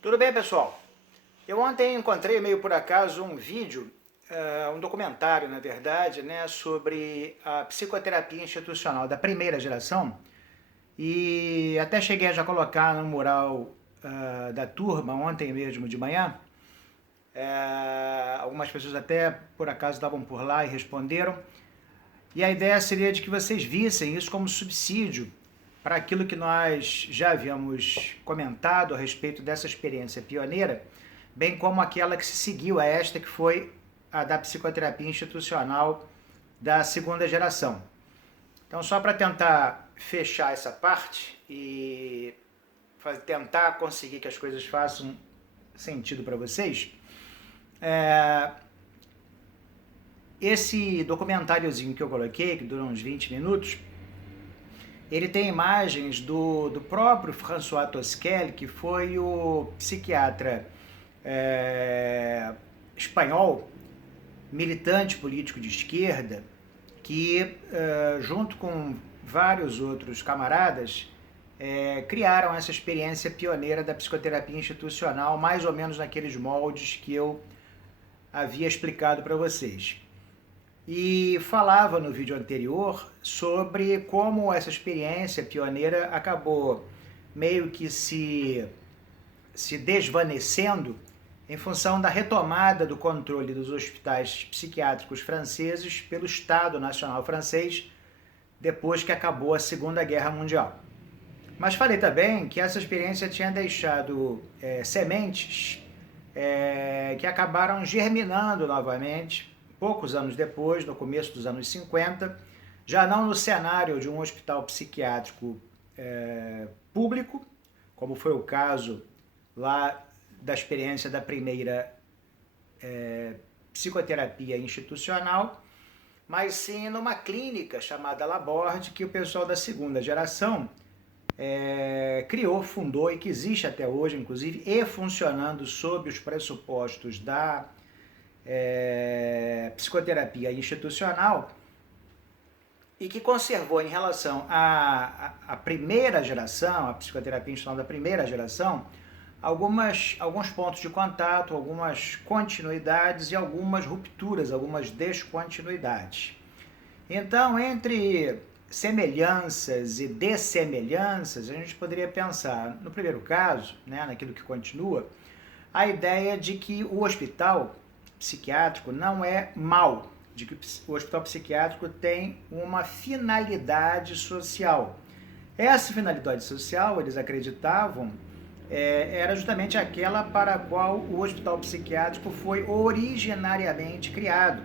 Tudo bem, pessoal? Eu ontem encontrei, meio por acaso, um vídeo, um documentário, na verdade, né, sobre a psicoterapia institucional da primeira geração e até cheguei a já colocar no mural da turma ontem mesmo de manhã. Algumas pessoas até por acaso estavam por lá e responderam. E a ideia seria de que vocês vissem isso como subsídio para aquilo que nós já havíamos comentado a respeito dessa experiência pioneira, bem como aquela que se seguiu a esta, que foi a da psicoterapia institucional da segunda geração. Então, só para tentar fechar essa parte e tentar conseguir que as coisas façam sentido para vocês, esse documentáriozinho que eu coloquei, que dura uns 20 minutos, ele tem imagens do próprio François Tosquel, que foi o psiquiatra espanhol, militante político de esquerda, que, junto com vários outros camaradas, criaram essa experiência pioneira da psicoterapia institucional, mais ou menos naqueles moldes que eu havia explicado para vocês. E falava no vídeo anterior sobre como essa experiência pioneira acabou meio que se desvanecendo em função da retomada do controle dos hospitais psiquiátricos franceses pelo Estado Nacional francês depois que acabou a Segunda Guerra Mundial. Mas falei também que essa experiência tinha deixado sementes que acabaram germinando novamente poucos anos depois, no começo dos anos 50, já não no cenário de um hospital psiquiátrico público, como foi o caso lá da experiência da primeira psicoterapia institucional, mas sim numa clínica chamada Laborde, que o pessoal da segunda geração criou, fundou e que existe até hoje, inclusive, e funcionando sob os pressupostos da psicoterapia institucional, e que conservou em relação à primeira geração, a psicoterapia institucional da primeira geração, alguns pontos de contato, algumas continuidades e algumas rupturas, algumas descontinuidades. Então, entre semelhanças e dessemelhanças, a gente poderia pensar, no primeiro caso, né, naquilo que continua, a ideia de que o hospital psiquiátrico não é mau, de que o hospital psiquiátrico tem uma finalidade social. Essa finalidade social, eles acreditavam, era justamente aquela para a qual o hospital psiquiátrico foi originariamente criado,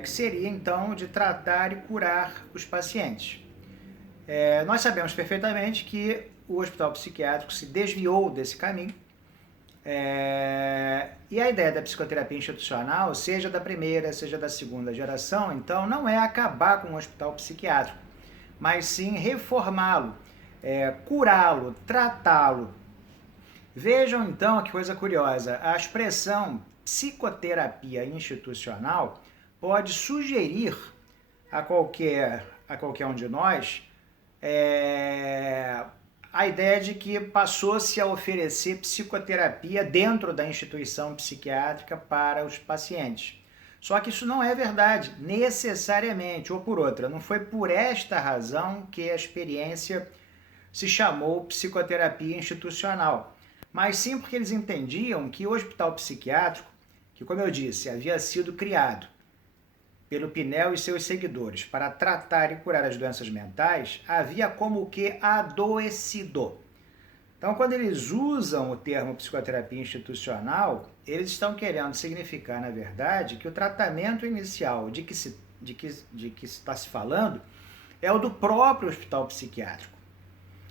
que seria então de tratar e curar os pacientes. Nós sabemos perfeitamente que o hospital psiquiátrico se desviou desse caminho, e a ideia da psicoterapia institucional, seja da primeira, seja da segunda geração, então não é acabar com o hospital psiquiátrico, mas sim reformá-lo, curá-lo, tratá-lo. Vejam então que coisa curiosa, a expressão psicoterapia institucional pode sugerir a qualquer um de nós a ideia de que passou-se a oferecer psicoterapia dentro da instituição psiquiátrica para os pacientes. Só que isso não é verdade, necessariamente, ou por outra, não foi por esta razão que a experiência se chamou psicoterapia institucional, mas sim porque eles entendiam que o hospital psiquiátrico, que, como eu disse, havia sido criado pelo Pinel e seus seguidores para tratar e curar as doenças mentais, havia como que adoecido. Então, quando eles usam o termo psicoterapia institucional, eles estão querendo significar, na verdade, que o tratamento inicial de que está se falando é o do próprio hospital psiquiátrico.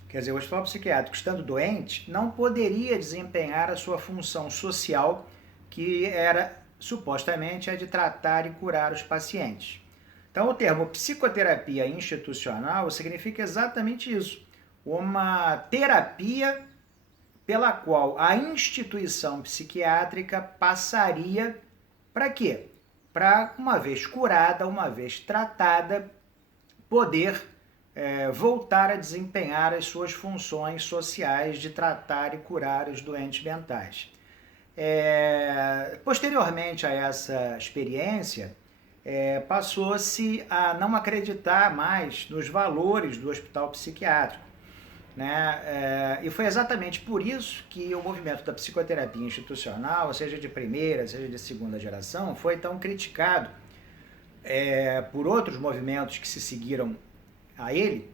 Quer dizer, o hospital psiquiátrico, estando doente, não poderia desempenhar a sua função social, que era supostamente a de tratar e curar os pacientes. Então, o termo psicoterapia institucional significa exatamente isso, uma terapia pela qual a instituição psiquiátrica passaria para quê? Para, uma vez curada, uma vez tratada, poder voltar a desempenhar as suas funções sociais de tratar e curar os doentes mentais. Posteriormente a essa experiência, passou-se a não acreditar mais nos valores do hospital psiquiátrico, né? E foi exatamente por isso que o movimento da psicoterapia institucional, seja de primeira, seja de segunda geração, foi tão criticado por outros movimentos que se seguiram a ele,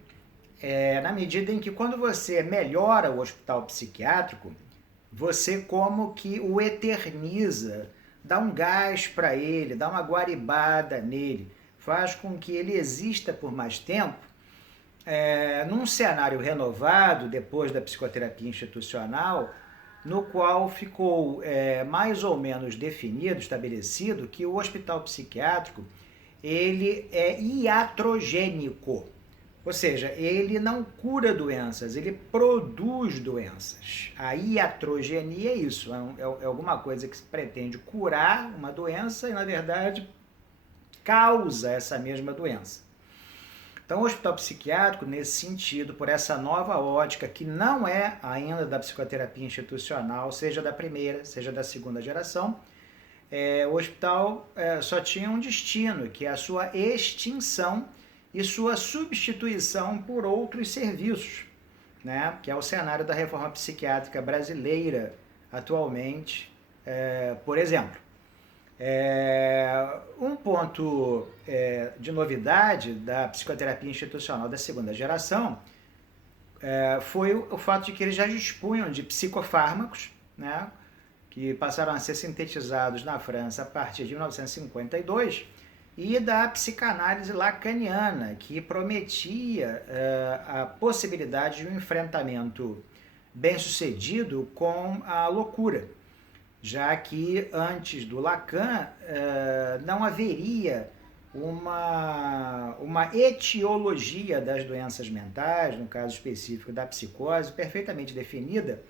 na medida em que quando você melhora o hospital psiquiátrico, você como que o eterniza, dá um gás para ele, dá uma guaribada nele, faz com que ele exista por mais tempo, num cenário renovado, depois da psicoterapia institucional, no qual ficou mais ou menos definido, estabelecido, que o hospital psiquiátrico ele é iatrogênico, ou seja, ele não cura doenças, ele produz doenças. A iatrogenia é isso, é alguma coisa que pretende curar uma doença e, na verdade, causa essa mesma doença. Então, o hospital psiquiátrico, nesse sentido, por essa nova ótica, que não é ainda da psicoterapia institucional, seja da primeira, seja da segunda geração, o hospital só tinha um destino, que é a sua extinção e sua substituição por outros serviços, né? Que é o cenário da reforma psiquiátrica brasileira atualmente, por exemplo. Um ponto de novidade da psicoterapia institucional da segunda geração foi o fato de que eles já dispunham de psicofármacos, né? Que passaram a ser sintetizados na França a partir de 1952, e da psicanálise lacaniana, que prometia a possibilidade de um enfrentamento bem-sucedido com a loucura, já que antes do Lacan não haveria uma etiologia das doenças mentais, no caso específico da psicose, perfeitamente definida,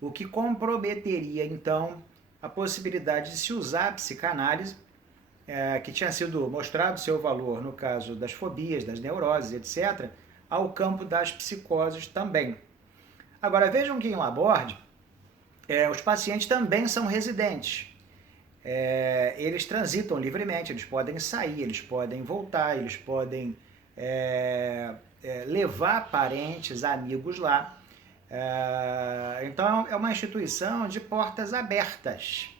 o que comprometeria, então, a possibilidade de se usar a psicanálise, que tinha sido mostrado seu valor no caso das fobias, das neuroses, etc., ao campo das psicoses também. Agora, vejam que em Laborde, os pacientes também são residentes. Eles transitam livremente, eles podem sair, eles podem voltar, eles podem levar parentes, amigos lá. Então é uma instituição de portas abertas,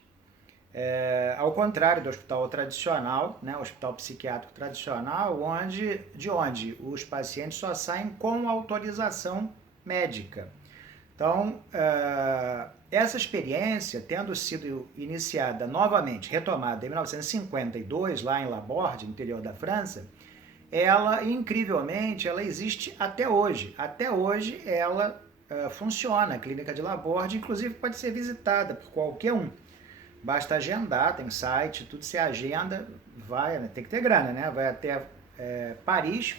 ao contrário do hospital tradicional, né, o hospital psiquiátrico tradicional, de onde os pacientes só saem com autorização médica. Então, essa experiência, tendo sido iniciada novamente, retomada em 1952, lá em Laborde, interior da França, ela, incrivelmente, ela existe até hoje. Até hoje, ela funciona, a clínica de Laborde, inclusive pode ser visitada por qualquer um. Basta agendar, tem site, tudo se agenda, vai, né? Tem que ter grana, né? Vai até Paris,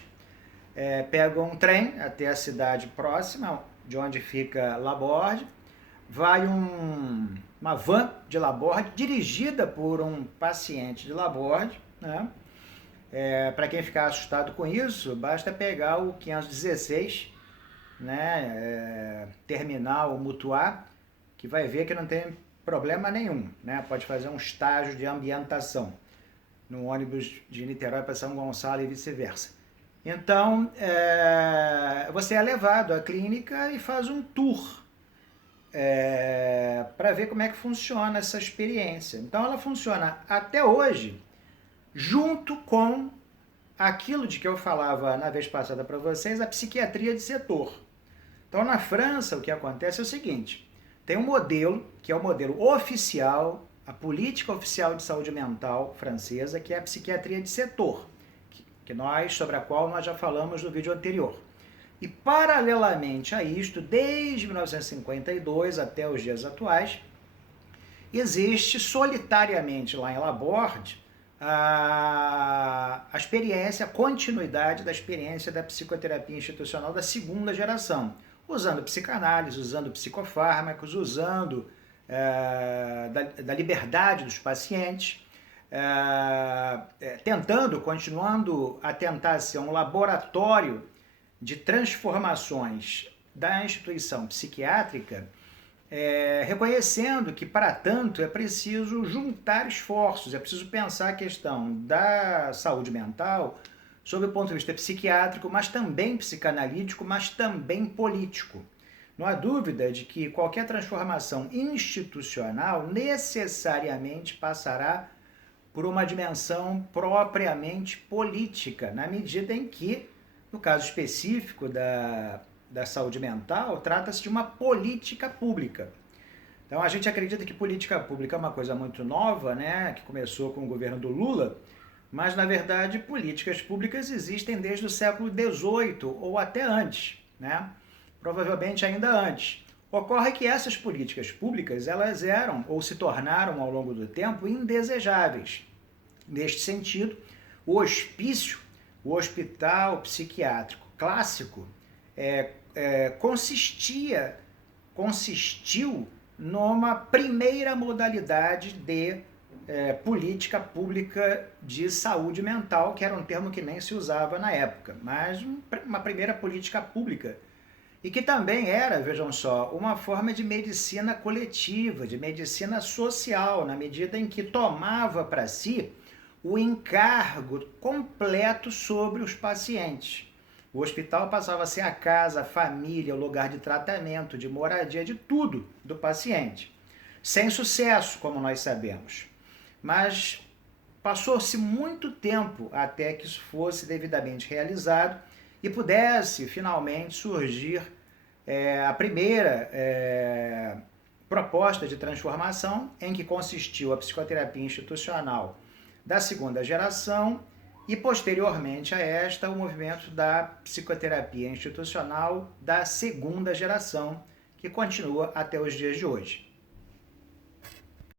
pega um trem até a cidade próxima, de onde fica Laborde, vai uma van de Laborde, dirigida por um paciente de Laborde, né? Para quem ficar assustado com isso, basta pegar o 516, né, terminal Mutuá, que vai ver que não tem problema nenhum, né? Pode fazer um estágio de ambientação no ônibus de Niterói para São Gonçalo e vice-versa. Então, você é levado à clínica e faz um tour para ver como é que funciona essa experiência. Então, ela funciona até hoje junto com aquilo de que eu falava na vez passada para vocês, a psiquiatria de setor. Então, na França, o que acontece é o seguinte: tem um modelo, que é o modelo oficial, a política oficial de saúde mental francesa, que é a psiquiatria de setor, sobre a qual nós já falamos no vídeo anterior. E, paralelamente a isto, desde 1952 até os dias atuais, existe solitariamente lá em Laborde a experiência, a continuidade da experiência da psicoterapia institucional da segunda geração, usando psicanálise, usando psicofármacos, usando da liberdade dos pacientes, continuando a tentar ser um laboratório de transformações da instituição psiquiátrica, reconhecendo que, para tanto, é preciso juntar esforços, é preciso pensar a questão da saúde mental sob o ponto de vista psiquiátrico, mas também psicanalítico, mas também político. Não há dúvida de que qualquer transformação institucional necessariamente passará por uma dimensão propriamente política, na medida em que, no caso específico da saúde mental, trata-se de uma política pública. Então a gente acredita que política pública é uma coisa muito nova, né, que começou com o governo do Lula, mas na verdade políticas públicas existem desde o século XVIII ou até antes, né? Provavelmente ainda antes. Ocorre que essas políticas públicas elas eram ou se tornaram ao longo do tempo indesejáveis. Neste sentido, o hospício, o hospital psiquiátrico clássico, consistiu numa primeira modalidade de política pública de saúde mental, que era um termo que nem se usava na época, mas uma primeira política pública. E que também era, vejam só, uma forma de medicina coletiva, de medicina social, na medida em que tomava para si o encargo completo sobre os pacientes. O hospital passava a ser a casa, a família, o lugar de tratamento, de moradia, de tudo do paciente. Sem sucesso, como nós sabemos. Mas passou-se muito tempo até que isso fosse devidamente realizado e pudesse finalmente surgir a primeira proposta de transformação, em que consistiu a psicoterapia institucional da segunda geração e, posteriormente a esta, o movimento da psicoterapia institucional da segunda geração, que continua até os dias de hoje.